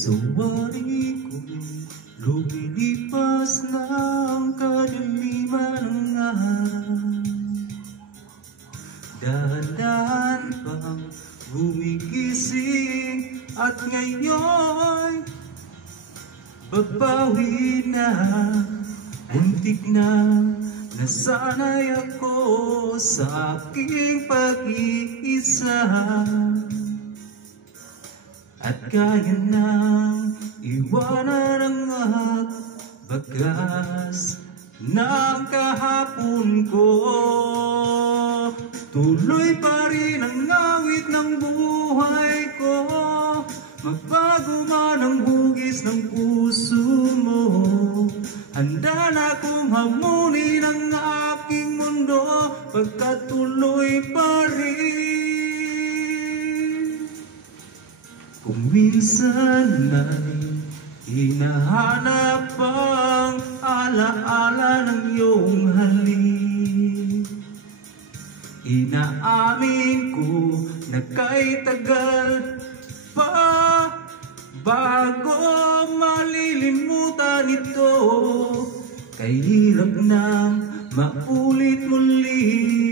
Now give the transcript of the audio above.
Sawari ko'y lumilipas ng kadiliman ng araw. Dahan-dahan pang gumigising at ngayon babawi na. Muntik na nasanay ako sa aking pag-iisa, at kaya nang iwanan ang lahat bagas ng kahapon ko. Tuloy pa rin ang awit ng buhay ko, magbago man ang hugis ng puso mo. Handa na akong hamunin ang aking mundo, pagkatuloy pa rin. Kung minsan ay hinahanap ang alaala ng iyong halik, inaamin ko na kay tagal pa bago malilimutan ito. Kay hirap nang maulit muli